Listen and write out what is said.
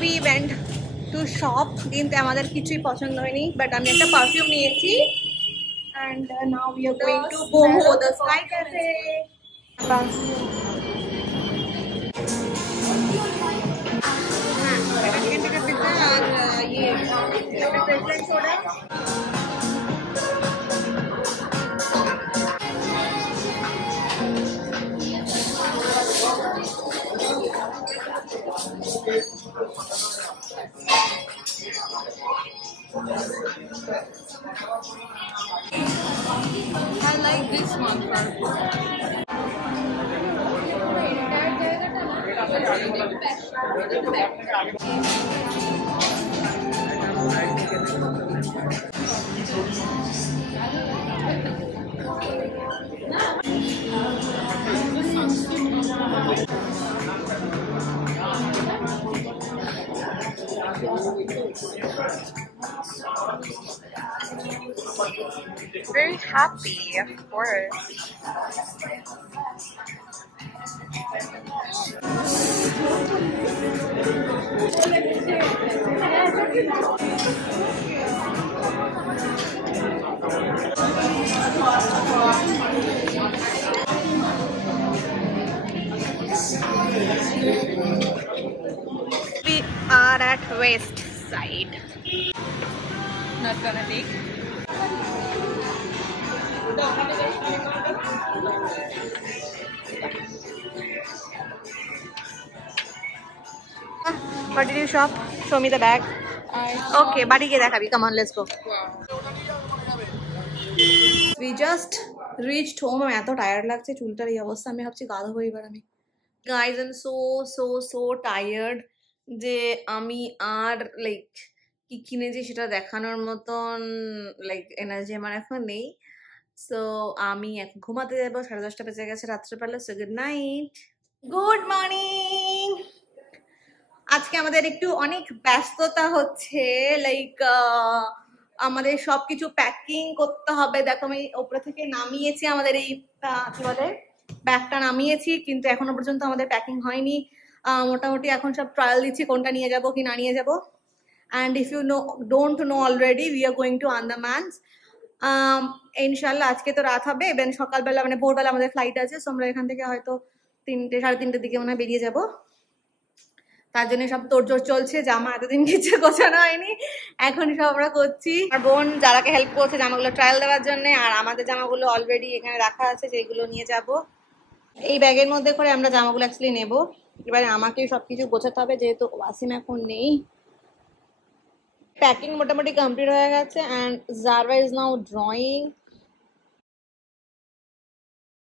we went to shop কিন্তু আমাদের কিছুই পছন্দ হয়নি, বাট আমি একটা পারফিউম নিয়েছি and now we are going to Boho the Sky Cafe. এটা চিকেন টিকা পিৎজা আর একটা fresh lime soda. I like this one first. Very happy, of course. We are at West Side. Not gonna take. What did you shop? Show me the bag. Okay, বাড়ি গিয়ে দেখাবি. Come on, let's go. We just reached home. আমি এত টায়ার্ড লাগছে, চুলটার এই অবস্থা, আমি ভাবছি গা ধোবো এবার আমি। Guys, I'm so tired যে আমি আর লাইক কি কিনেছি সেটা দেখানোর মতন লাইক এনার্জি আমার এখন নেই। সো আমি এখন ঘুমাতে যাবো, 10:30 বেজে গেছে রাত্রেবেলা। So good night, good morning. আজকে আমাদের একটু অনেক ব্যস্ততা হচ্ছে, লাইক আমাদের সবকিছু প্যাকিং করতে হবে। দেখো আমি ওপরে থেকে নামিয়েছি আমাদের এই কি বলে ব্যাগটা নামিয়েছি, কিন্তু এখনো পর্যন্ত আমাদের প্যাকিং হয়নি। মোটামুটি এখন সব ট্রায়াল দিচ্ছি কোনটা নিয়ে যাব কি না নিয়ে যাব। And if you don't know already, we are going to Andamans. ইনশাল্লাহ আজকে তো রাত হবে, এবং সকালবেলা মানে ভোরবেলা আমাদের ফ্লাইট আছে। সো আমরা এখান থেকে হয়তো 3টে 3:30টার দিকে মনে হয় বেরিয়ে যাব। তার জন্য সব তোড়জোড় চলছে, জামা এতদিন কিছু গোছানো হয়নি, এখন সব আমরা করছি। আর বোন যারাকে হেল্প করছে জামাগুলো ট্রায়াল দেওয়ার জন্য, আর আমাদের জামাগুলো অলরেডি এখানে রাখা আছে, যেগুলো নিয়ে যাব। এই ব্যাগের মধ্যে করে আমরা জামাগুলো অ্যাকচুয়ালি নেব। এবারে আমাকেই সবকিছু গোছাতে হবে, যেহেতু ওয়াসিম এখন নেই। প্যাকিং মোটামুটি কমপ্লিট হয়ে গেছে, অ্যান্ড জারভা ইজ নাও ড্রয়িং।